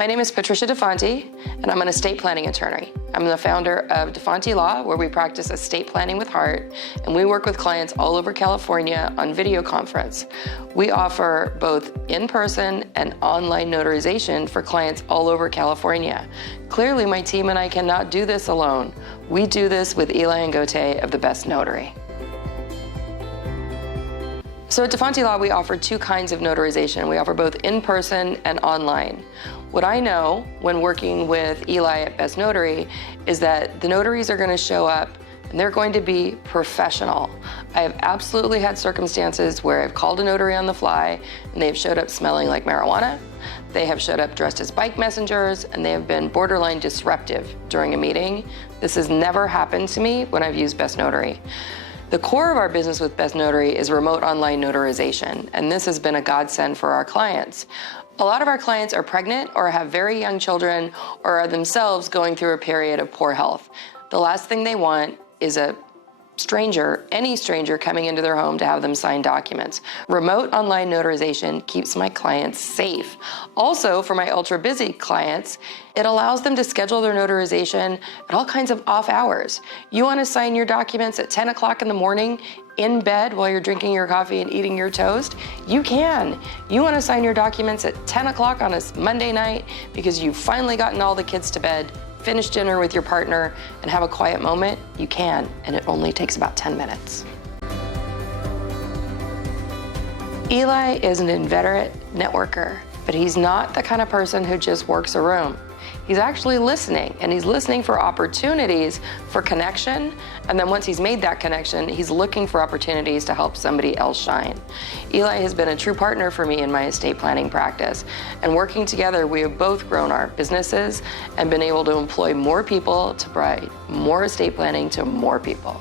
My name is Patricia Fonte, and I'm an estate planning attorney. I'm the founder of Fonte Law, where we practice estate planning with heart, and we work with clients all over California on video conference. We offer both in-person and online notarization for clients all over California. Clearly, my team and I cannot do this alone. We do this with Eli and Gote of The Best Notary. So at Fonte Law, we offer two kinds of notarization. We offer both in-person and online. What I know when working with Eli at Best Notary is that the notaries are going to show up and they're going to be professional. I have absolutely had circumstances where I've called a notary on the fly and they've showed up smelling like marijuana. They have showed up dressed as bike messengers, and they have been borderline disruptive during a meeting. This has never happened to me when I've used Best Notary. The core of our business with Best Notary is remote online notarization, and this has been a godsend for our clients. A lot of our clients are pregnant or have very young children or are themselves going through a period of poor health. The last thing they want is a stranger, any stranger, coming into their home to have them sign documents. Remote online notarization keeps my clients safe. Also, for my ultra busy clients, it allows them to schedule their notarization at all kinds of off hours. You want to sign your documents at 10 o'clock in the morning in bed while you're drinking your coffee and eating your toast? You can. You want to sign your documents at 10 o'clock on a Monday night because you've finally gotten all the kids to bed, finish dinner with your partner, and have a quiet moment? You can, and it only takes about 10 minutes. Eli is an inveterate networker, but he's not the kind of person who just works a room. He's actually listening, and he's listening for opportunities for connection, and then once he's made that connection, he's looking for opportunities to help somebody else shine. Eli has been a true partner for me in my estate planning practice, and working together, we have both grown our businesses and been able to employ more people to provide more estate planning to more people.